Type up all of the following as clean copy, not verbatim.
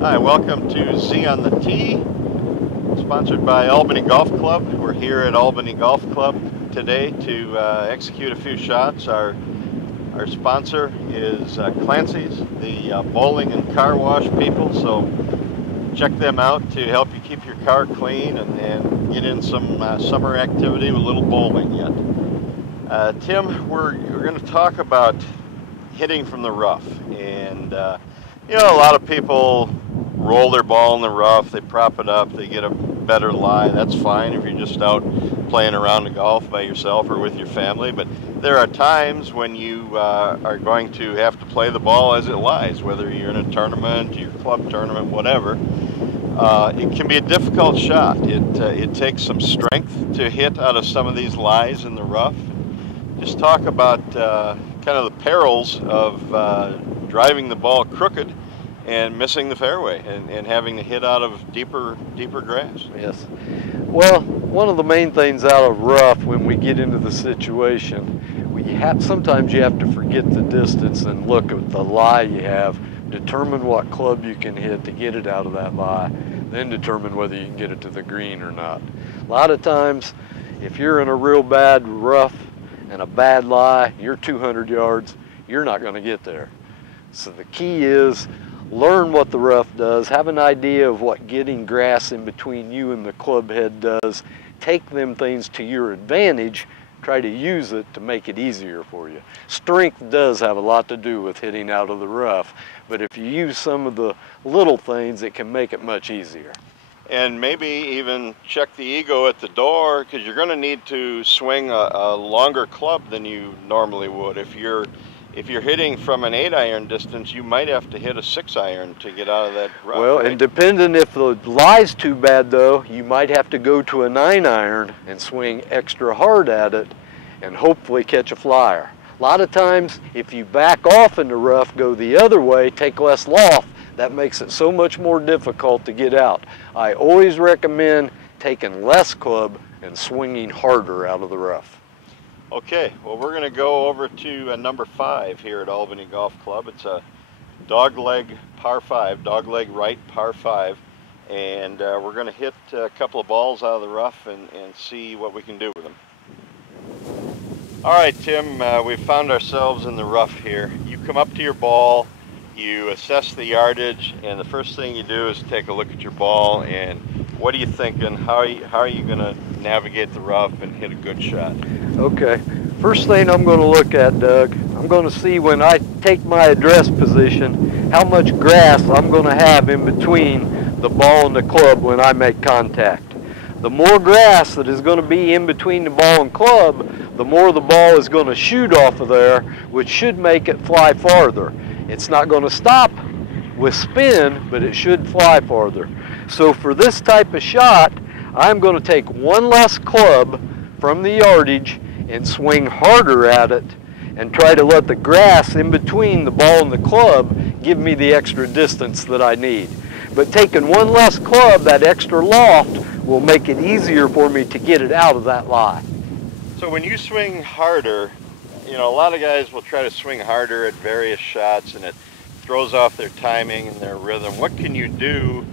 Hi, welcome to Z on the Tee, sponsored by Albany Golf Club. We're here at Albany Golf Club today to execute a few shots. Our sponsor is Clancy's, the bowling and car wash people, so check them out to help you keep your car clean and get in some summer activity with a little bowling yet. Tim, we're going to talk about hitting from the rough, and you know, a lot of people roll their ball in the rough, they prop it up, they get a better lie. That's fine if you're just out playing around the golf by yourself or with your family, but there are times when you are going to have to play the ball as it lies, whether you're in a tournament, your club tournament, whatever. It can be a difficult shot. It takes some strength to hit out of some of these lies in the rough. Just talk about kind of the perils of driving the ball crooked and missing the fairway and having to hit out of deeper grass. Yes. Well, one of the main things out of rough when we get into the situation, sometimes you have to forget the distance and look at the lie you have, determine what club you can hit to get it out of that lie, then determine whether you can get it to the green or not. A lot of times, if you're in a real bad rough and a bad lie, you're 200 yards, you're not going to get there. So the key is learn what the rough does, have an idea of what getting grass in between you and the club head does, take them things to your advantage, try to use it to make it easier for you. Strength does have a lot to do with hitting out of the rough, but if you use some of the little things, it can make it much easier. And maybe even check the ego at the door, because you're going to need to swing a longer club than you normally would. If you're hitting from an 8-iron distance, you might have to hit a 6-iron to get out of that rough. Well, right? And depending if the lie's too bad, though, you might have to go to a 9-iron and swing extra hard at it and hopefully catch a flyer. A lot of times, if you back off in the rough, go the other way, take less loft, that makes it so much more difficult to get out. I always recommend taking less club and swinging harder out of the rough. Okay, well, we're going to go over to number 5 here at Albany Golf Club. It's a dogleg par 5, dogleg right par 5, and we're going to hit a couple of balls out of the rough and see what we can do with them. All right, Tim, we've found ourselves in the rough here. You come up to your ball, you assess the yardage, and the first thing you do is take a look at your ball, and what are you thinking? How are you going to navigate the rough and hit a good shot? Okay, first thing I'm going to look at, Doug, I'm going to see when I take my address position, how much grass I'm going to have in between the ball and the club when I make contact. The more grass that is going to be in between the ball and club, the more the ball is going to shoot off of there, which should make it fly farther. It's not going to stop with spin, but it should fly farther. So for this type of shot, I'm going to take one less club from the yardage and swing harder at it and try to let the grass in between the ball and the club give me the extra distance that I need. But taking one less club, that extra loft, will make it easier for me to get it out of that lie. So when you swing harder, you know, a lot of guys will try to swing harder at various shots and it throws off their timing and their rhythm. What can you do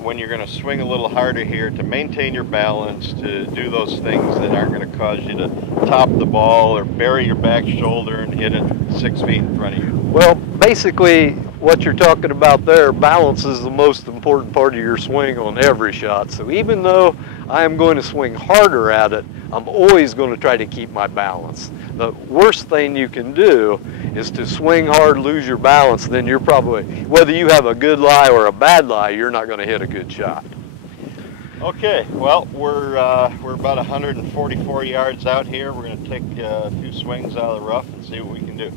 when you're going to swing a little harder here to maintain your balance, to do those things that aren't going to cause you to top the ball or bury your back shoulder and hit it 6 feet in front of you? Well, basically what you're talking about there, balance is the most important part of your swing on every shot. So even though I am going to swing harder at it, I'm always going to try to keep my balance. The worst thing you can do is to swing hard, lose your balance, then you're probably, whether you have a good lie or a bad lie, you're not going to hit a good shot. Okay, well, we're about 144 yards out here. We're going to take a few swings out of the rough and see what we can do.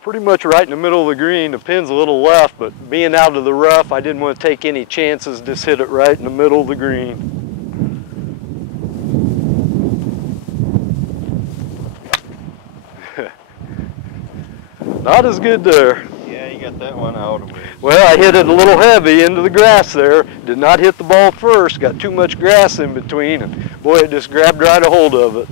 Pretty much right in the middle of the green. The pin's a little left, but being out of the rough, I didn't want to take any chances, just hit it right in the middle of the green. Not as good there. Yeah, you got that one out of it. Well, I hit it a little heavy into the grass there. Did not hit the ball first. Got too much grass in between, and boy, it just grabbed right a hold of it.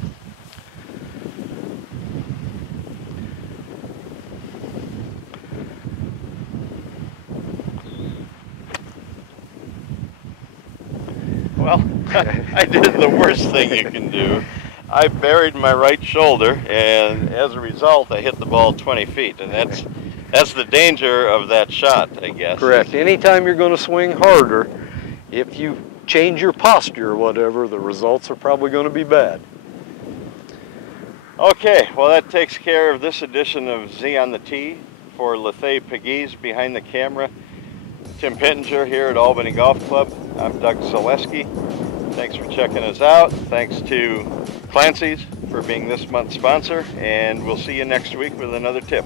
Well, I did the worst thing you can do. I buried my right shoulder, and as a result, I hit the ball 20 feet, and that's the danger of that shot, I guess. Correct. Anytime you're going to swing harder, if you change your posture or whatever, the results are probably going to be bad. Okay, well that takes care of this edition of Z on the Tee. For Lethea Pegues behind the camera, Tim Pittenger here at Albany Golf Club. I'm Doug Zaleski. Thanks for checking us out. Thanks to Clancy's for being this month's sponsor, and we'll see you next week with another tip.